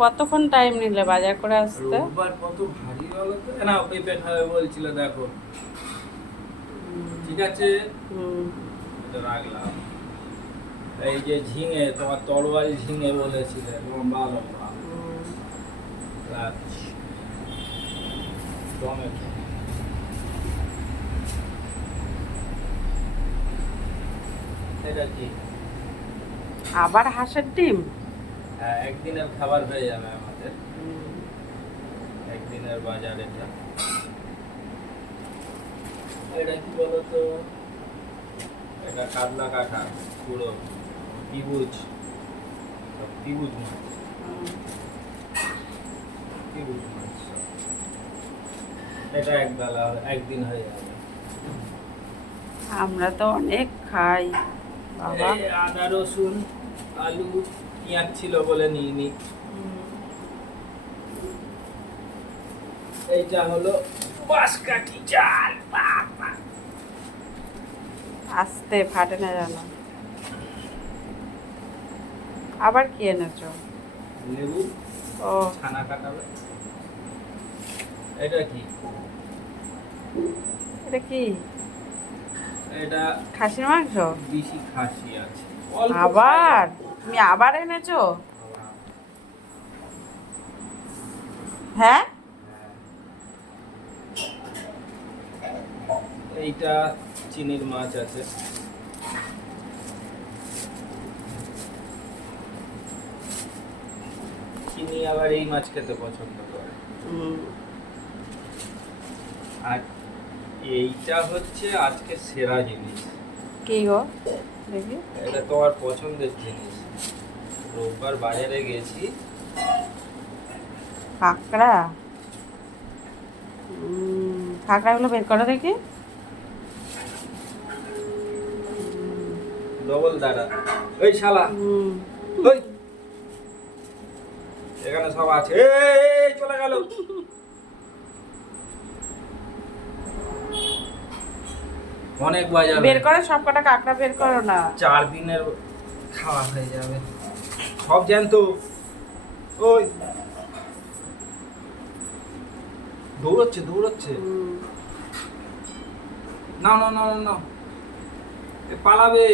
কতক্ষণ টাইম নিলে বাজার করে আসতে? রোববার কত ভারী বলো তো। না পেঁপে খাবে বলছিল, দেখো। ঠিক আছে, এটা রাখলাম। এই যে ঝিঙে, তোমার তরোয়াল ঝিঙে বলেছিলে, লম্বা লম্বা। রাখছি। টমেটো, এটা কি? আবার হাঁসের ডিম? হ্যাঁ, একদিনের খাবার হয়ে যাবে আমাদের, একদিনের বাজার এটা। এটা কি বলতো, এটা কাতলা কাটা পুরো ত্রিভুজ, ত্রিভুজ মাছ, ত্রিভুজ মাছ। এটা এক বেলা, একদিন হয়ে যাবে। আমরা তো অনেক খাই বাবা। এই আদা রসুন আলু পেঁয়াজ ছিল বলে নিইনি। এইটা হলো বাঁশকাঠি চাল। বাবা, আস্তে ফাটে না জানো। আবার কি এনেছো? লেবু, ও ছানা কাটাবে। এটা কি? এটা কি? এটা খাসির মাংস? দেশি খাসি আছে। অল্প আবার খাই। তুমি আবার এনেছো? বাবা, হ্যাঁ, এইটা চিনির মাছ আছে। চিনি আবার এই মাছ খেতে পছন্দ করে। আর এইটা হচ্ছে আজকে সেরা জিনিস। কি গো দেখি? এটা তোমার পছন্দের জিনিস। রোববার বাজারে গেছি। কাঁকড়া? কাঁকড়াগুলো বের করো দেখি। ডবল দাঁড়া, ওই শালা, ওই এখানে সব আছে। এই চলে গেল। অনেক বাজার বের করো সব কটা কাঁকড়া বের করো না। 4 দিনের খাওয়া হয়ে যাবে। সব জ্যান্ত। ওই দৌড়চ্ছে দৌড়চ্ছে। না না না না, এ পালাবে।